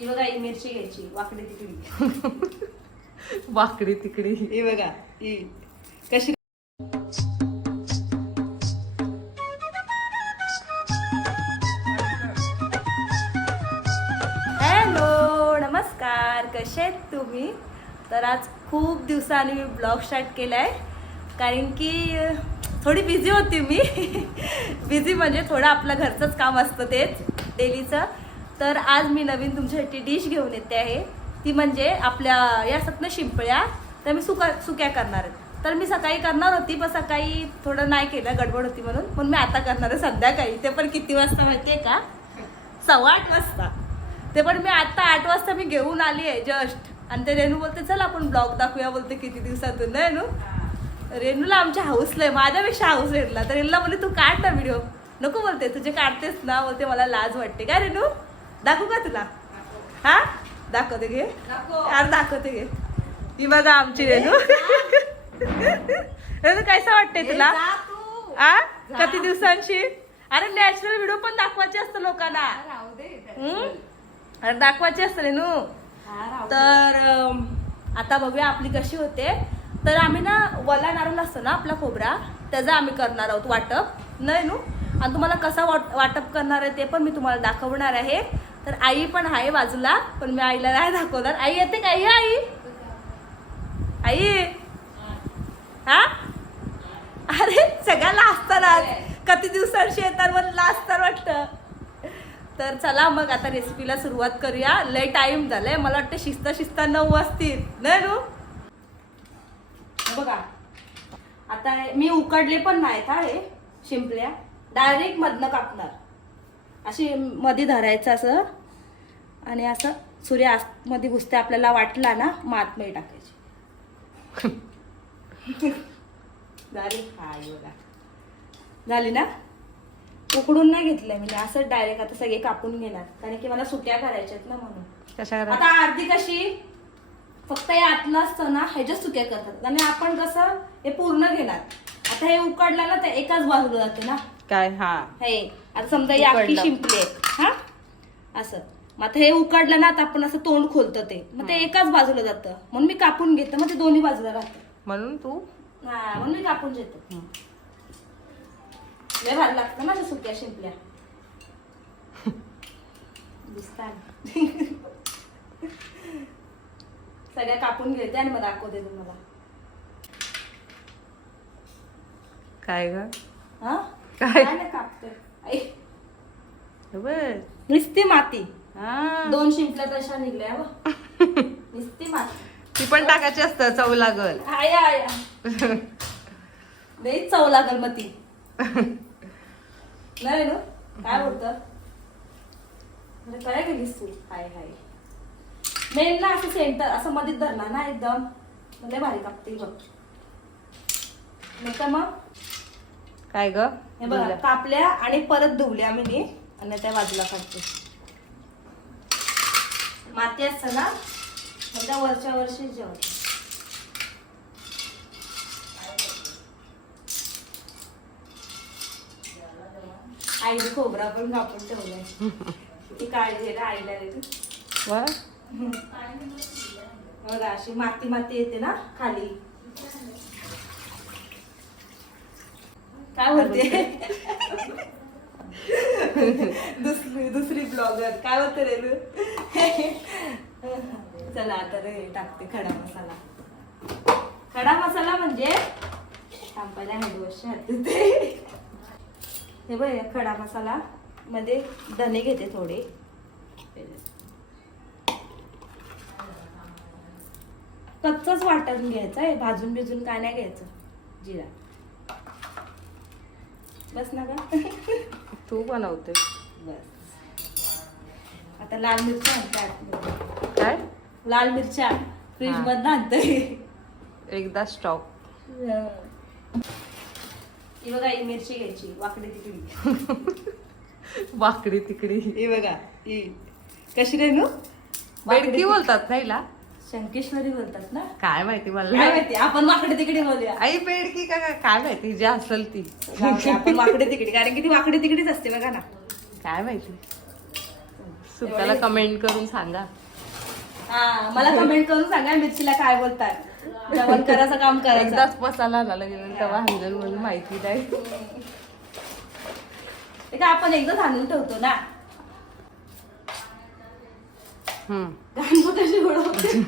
ही बघा ही मिरची घ्यायची वाकडी तिकडी. वाकडी तिकडी. ही बघा ही. कशी? हॅलो नमस्कार. कसे आहेत तुम्ही? तर आज खूप दिवसांनी मी ब्लॉग स्टार्ट केला आहे कारण की थोडी बिझी होती मी. बिझी म्हणजे थोडं आपलं घरचंच काम असतं तेच डेलीचं. तर आज मी नवीन तुमच्यासाठी डिश घेऊन येते आहे. ती म्हणजे आपल्या या सतन शिंपळ्या. तर मी सुका सुक्या करणार आहेत तर मी सकाळी करणार होती पण सकाळी थोडं नाही केलं गडबड होती म्हणून. पण मी आता करणार आहे संध्याकाळी. ते पण किती वाजता माहिती आहे का? सव्वा आठ वाजता. ते पण मी आत्ता आठ वाजता मी घेऊन आली आहे जस्ट. आणि ते रेणू बोलते चल आपण ब्लॉग दाखवूया बोलते किती दिवसातून. ना रेणू. रेणूला आमच्या हाऊसला माझ्यापेक्षा हाऊस रेणूला तर रेणूला बोलले तू काढ ना व्हिडिओ नको बोलते. तुझे काढतेस ना बोलते. मला लाज वाटते. काय रेणू? दाखवू का तुला? हा? दाखवते घे. यार दाखवते घे. ही बघा आमची रेणू. रेणू कैसा वाटते तुला? आ? किती दिवसांची अरे नॅचरल व्हिडिओ पण दाखवायचे असतं लोकांना. हम्म? अरे दाखवायचे असतं रेणू. तर आता बघूया आपली कशी होते. तर आम्ही ना वला नारळ असतो ना आपला खोबरा त्याचं आम्ही करणार आहोत वाटप. नाही नू? आणि तुम्हाला कसा वाट वाटप करणार आहे ते पण मी तुम्हाला दाखवणार आहे. तर आई पण आहे बाजूला पण मी आईला नाही दाखवणार. आई येते का? आई आई. आई. हा? अरे सगळ्या लाजतात किती दिवसांशी येतात लास्ट तर वाटतं. तर चला मग आता रेसिपीला सुरुवात करूया. लय टाईम झालाय. मला वाटतं शिस्त शिस्त नऊ वाजतील नाही नू बघा. आता मी उकडले पण नाहीत हा हे शिंपल्या. डायरेक्ट मधनं कापणार. अशी मध्ये धरायचं असं. आणि असं सूर्यमध्ये घुसते आपल्याला वाटला ना मात मध्ये टाकायची. झाली? हाय बघा. झाली ना? उकडून नाही घेतलंय म्हणजे असं डायरेक्ट आता सगळे कापून घेणार. कारण की मला सुट्या करायच्यात ना म्हणून. आता अर्धी कशी? फक्त हे आतलं असतं ना ह्याच्या सुक्या करतात. आणि आपण कसं हे पूर्ण घेणार. आता हे उकडलं ना ते एकाच बाजूला जाते ना. काय? हा. हे आता समजा ही अख्खी उकडलं. शिंपली हा? असं. मग आता हे उकडलं ना आता आपण असं तोंड खोलतं ते. मग ते एकाच बाजूला जातं. म्हणून मी कापून घेते मग ते दोन्ही बाजूला राहतं. म्हणून तू? हा म्हणून मी कापून घेते. लय भारी लागतं ना अशा सुक्या शिंपल्या. दिसतात. सगळ्या कापून घेते आणि मग दाखवते तुम्हाला. काय ग? हा? काय? काय नाही कापते आई, नुसती माती. दोन शिंपल्या तशा निघल्या माती. ती पण टाकायची असतं चव लागल. लई चव लागल मग ती. नाही ना काय बोलत? काय गेलीस तू? हाय हाय. मेन ना असं सेंटर असं मध्ये धरणार ना एकदम. लय भारी कापते बघ. नाही मग? काय ग? हे बघा कापल्या आणि परत धुवल्या मी आणि त्या बाजूला काढते. माती असतं ना त्या वरच्या वर्षी जेवण. आईने खोबरा पण कापून ठेवलाय. ती काळजी ना आईला बघा अशी माती माती येते ना खाली. काय बोलते? दुसरी दुसरी ब्लॉगर काय होते रेलू चला आता रे टाकते खडा मसाला. खडा मसाला म्हणजे? थांबायला हँडवॉश ते हे बघ या खडा मसाला मध्ये धने घेते थोडे. कच्चाच वाटण घ्यायचं आहे भाजून बिजून काय नाही घ्यायचं जिरा. बस ना का तू बनवते बस. आता लाल मिरच्या आणते आतमध्ये. काय? लाल मिरच्या. फ्रीज हा. मधनं आणतोय एकदा स्टॉप. ही. बघा ही मिरची घ्यायची. वाकडी तिकडी. वाकडी तिकडी. ही बघा ही. कशी रेनू बेडकी बोलतात नाहीला शंकेश्वरी बोलतात ना? काय माहिती मला? काय माहिती? आपण वाकडे तिकडे बोलूया. आई बेडकी का का- काय माहिती? जे असेल ती. आपण वाकडे तिकडे. कारण की ती वाकडे तिकडेच असते बघा ना. काय माहिती? सुकाला कमेंट करून सांगा. हा मला कमेंट करून सांगा मिरचीला काय बोलतात. जेवण करायचं काम करायचं. एकदाच मसाला आणायला गेलो तेव्हा हंजन म्हणून माहिती नाही. ते काय आपण एकदाच आणून ठेवतो ना. हम्म. गाणं कशी उडवते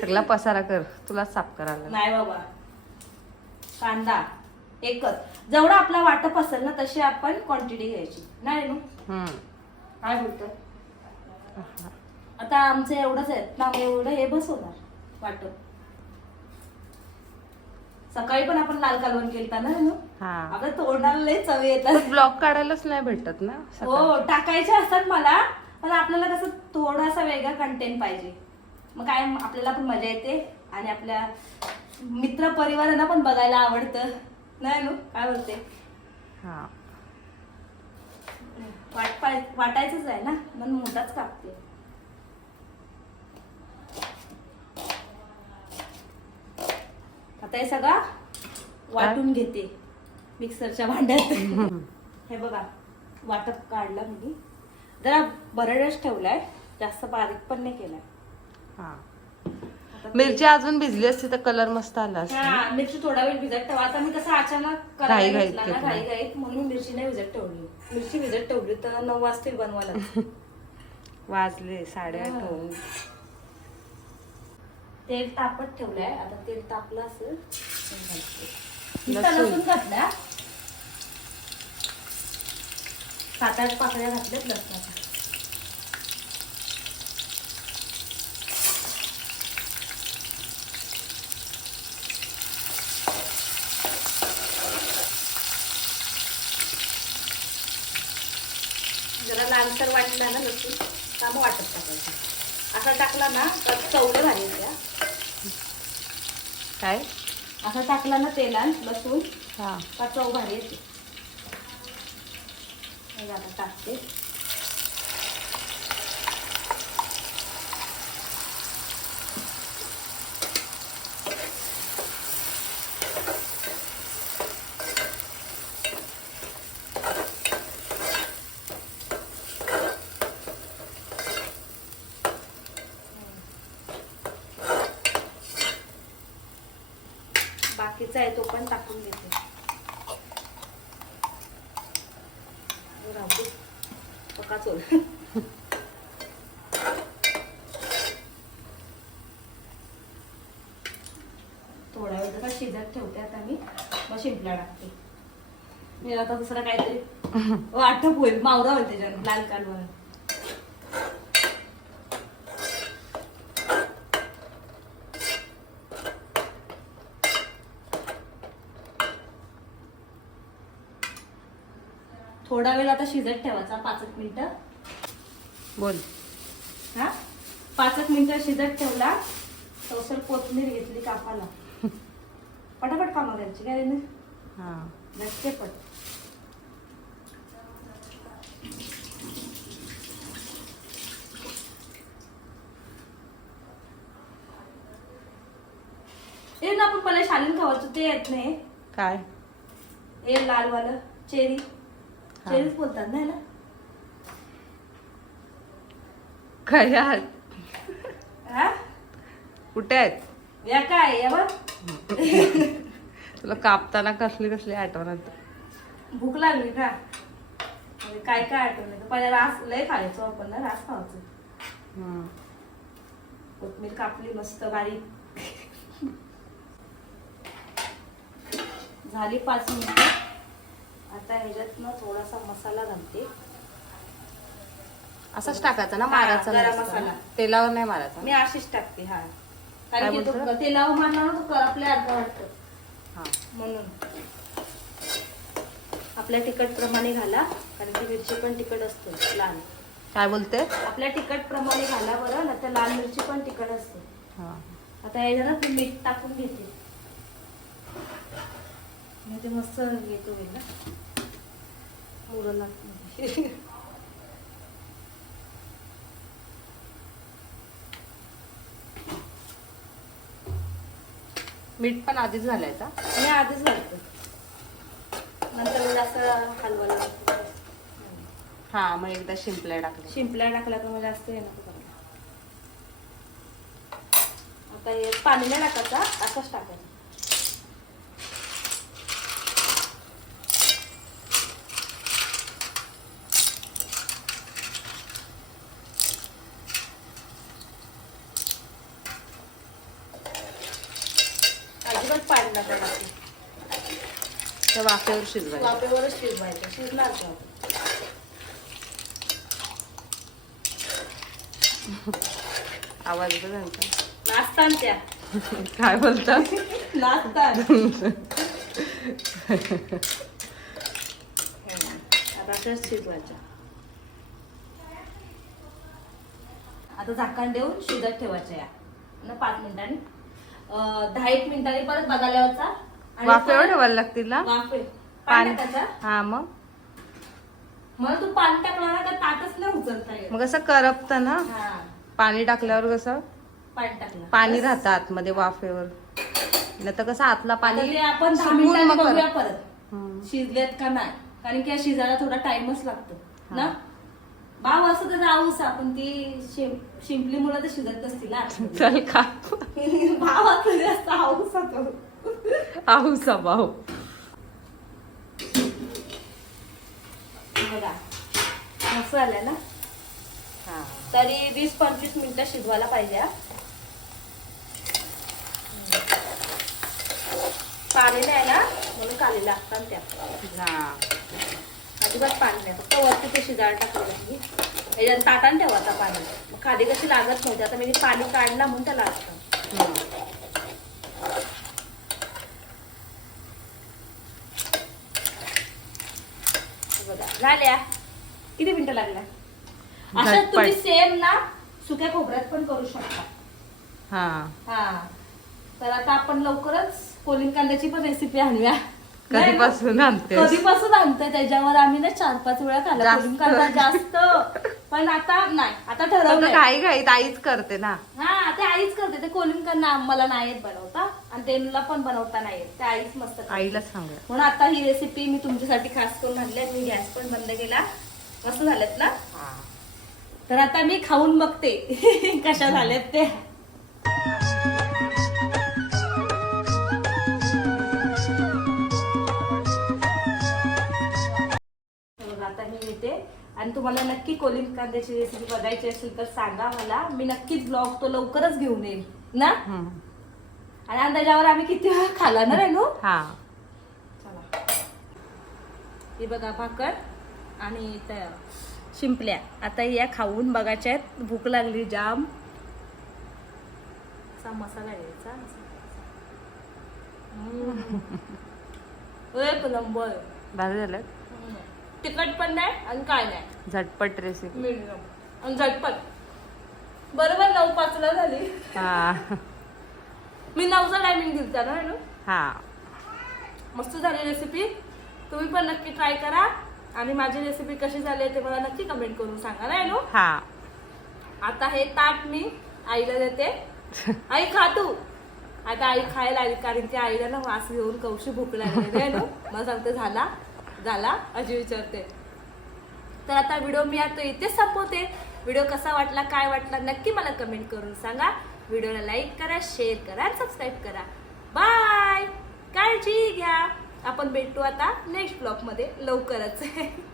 सगळा पसारा कर तुला साफ करायला. नाही बाबा. कांदा एकच. जेवढा आपला वाटप असेल ना तशी आपण क्वांटिटी घ्यायची. नाही ना हम्म. काय बोलतो आता आमचं एवढंच आहे. ना एवढं हे बस होणार वाटप. सकाळी पण आपण लाल कालवण केलता ना रे हा. अगं तोंडाला लय चवी येतात ब्लॉक काढायलाच नाही भेटत ना हो. टाकायचे असतात मला पण आपल्याला कसं थोडासा वेगळा कंटेंट पाहिजे. मग काय आपल्याला पण मजा येते आणि आपल्या मित्र परिवारांना पण बघायला आवडतं. नाही नो काय बोलते? हा. वाट पाय वाटायचंच आहे ना? म्हणून मोठाच कापते. आता हे सगळा वाटून घेते. मिक्सरच्या भांड्यात. हे बघा वाटप काढला मी. जरा बरडच ठेवलाय. जास्त बारीक पण नाही केलाय. हा. मिरची अजून भिजली असती तर कलर मस्त आला असता हा मिरची थोडा वेळ भिजत ठेवा आता मी कसं अचानक करायला घाई-घाईत घेतला ना घेतला. घाई घाईत म्हणून मी मिरची नाही भिजत ठेवली मिरची भिजत ठेवली तर नऊ वाजतील बनवायला वाजले साडेआठ हा. होऊन तेल तापत ठेवलंय आता तेल तापलं असेल घालते. लसूण. नुसतं लसूण घातल्या सात आठ पाकळ्या घातल्यात लसणाच्या जरा ना लसूण? का मग वाटत टाकायचं असा टाकला ना तर चवलं भारी येत्या काय? असा टाकला ना तेलात लसूण हा. का चव भारी येते. आता टाकते. बाकीचा आहे तो पण टाकून घेते. राहू दे. पका चोल थोडा वेळ का शिजत ठेवते आता मी. मग शिंपला टाकते. मी आता दुसरं काहीतरी वाटप होईल. मावरा होईल त्याच्यावर लाल कालवण थोडा वेळ आता शिजत ठेवायचा पाच एक मिनिटं. बोल. हा? पाच एक मिनिटं शिजत ठेवला तवसर कोथिंबीर घेतली कापाला पटापट कामा करायची काय हा. पट हे ना आपण पहिला शालीन खावायचं ते येत नाही. काय? हे लालवालं चेरी. चेरीच बोलतात ना काय आहे? हा? कुठे आहेत? या काय यावर तुला कापताना कसली कसली आठवण येते? भूक लागली का? म्हणजे काय काय आठवण येतं? पहिला रास लय खायचो आपण ना रास खायचो. कोथमीर कापली मस्त बारीक. झाली पाच मिनिटं. आता ह्याच्यात ना थोडासा मसाला घालते. असाच टाकायचा ना हा, मारायचा गरम नसतो. मसाला. तेलावर नाही मारायचा. मी अशीच टाकते हा. कारण की बोलतो? तो तेलावर मारला ना तो करपल्या अर्धा वाटतं हा. म्हणून. आपल्या तिखट प्रमाणे घाला कारण की मिरची पण तिखट असते लाल. काय बोलते आपल्या तिखट प्रमाणे घाला बरं ना तर लाल मिरची पण तिखट असते. हा. आता याच्यानं मी मीठ टाकून घेते. म्हणजे मस्त येतो होईल ना मुरला मीठ पण आधीच घालायचा मी आधीच घालते. नंतर जास्त हलवायला लागते. हा मग एकदा शिंपल्या टाकले शिंपल्या टाकला तर मला जास्त येणार करायला आता हे पाणी नाही टाकायचा असंच टाकायचं अजिबात पाणी नका टाकू तर वाफेवर शिजवायचं. वाफेवरच शिजवायचं. शिजणार का? आवाज बघ त्यांचा? नाचतान त्या. काय बोलतात नाचतान आता शिजवायचं. आता झाकण देऊन शिजत ठेवायचं या. न पाच मिनिटांनी. अं, दहा एक मिनिटांनी परत बघायला वाफेवर ठेवायला लागतील ना? वाफे. पाणी पाणी टाकायचं? हा मग? मग तू पाणी टाकणार ना का ताटच नाही उचलता येत. मग कसं करपत ना? हा. पाणी टाकल्यावर कसं? पाणी टाकलं पाणी राहतं आतमध्ये वाफेवर. नाही तर कसं आतला आता पाणी ते आपण दहा शिंपून मिनिटांनी मग बघूया करप. परत. हम्म. शिजलेत का नाही? कारण की या शिजायला थोडा टाइमच लागतो ना? भाव असं तर जाऊस आपण ती शिं- शिंपलीमुळे तर शिजत नसतील ना. चल का भावात जास्त हाऊस होतो. आहुसा भाऊ बघा मस्त झालंय ना? हा. तरी वीस पंचवीस मिनिटं शिजवायला पाहिजे हा. पाणी नाही ना म्हणून काली लागतात त्या. हा. अजिबात पाणी नाही फक्त वरती ते शिजायला टाकलं कशी याच्यात ताटान ठेवा आता पाणी. मग खाली कशी लागत नव्हती आता मी पाणी काढला म्हणून त्या लागतं बघा. झाल्या? किती मिनिटं लागल्या? अशा. तुम्ही सेम ना सुक्या खोबऱ्यात पण करू शकता. हा. हा. तर आता आपण लवकरच कोलिंग कांद्याची पण रेसिपी आणूया? कधीपासून आणते कधीपासून आणतोय? त्याच्यावर आम्ही ना चार पाच वेळा खाल्ला. कोलिंग कांदा जास्त. पण आता नाही. आता ठरवलंय. घाई घाईत आईच करते ना. हा ते आईच करते. ते कोलिंग कांदा मला नाही येत बनवता. आणि तेला पण बनवता नाही येत. ते आईच मस्त. आईलाच सांगूया म्हणून आता ही रेसिपी मी तुमच्यासाठी खास करून आणली आहे. मी गॅस पण बंद केला. मस्त झालेत ना? तर आता मी खाऊन बघते. कशा झाल्यात ते. आता मी येते. आणि तुम्हाला नक्की कोलिंग कांद्याची रेसिपी बघायची असेल तर सांगा मला. मी नक्कीच ब्लॉग तो लवकरच घेऊन येईल. ना. आणि त्याच्यावर आम्ही किती वेळा खाला ना हा. चला. ही बघा भाकर आणि त्या शिंपल्या. आता या खाऊन बघायच्या आहेत. भूक लागली जाम. असा मसाला घ्यायचा. एक नंबर भारी झालं. तिखट पण नाही आणि काय नाही. झटपट रेसिपी आणि झटपट. बरोबर नऊ पाचला झाली. हा. मी नऊचा टायमिंग दिलता ना रेनू हा. मस्त झाली रेसिपी तुम्ही पण नक्की ट्राय करा. आणि माझी रेसिपी कशी झाली ते मला नक्की कमेंट करून सांगा नो हा. आता हे ताट मी आईला देते. आई खा तू. आता आई खायला आली कारण की आईला ना वास घेऊन कौशी भूक लागलेली आहे ना मला सांगते झाला. झाला. अशी विचारते. तर आता व्हिडिओ मी आता इथेच संपवते. व्हिडिओ कसा वाटला काय वाटला नक्की मला कमेंट करून सांगा. व्हिडिओला लाईक करा शेअर करा आणि सबस्क्राईब करा. बाय! काळजी घ्या. आपण भेटू आता नेक्स्ट ब्लॉगमध्ये. लवकरच. लवकरच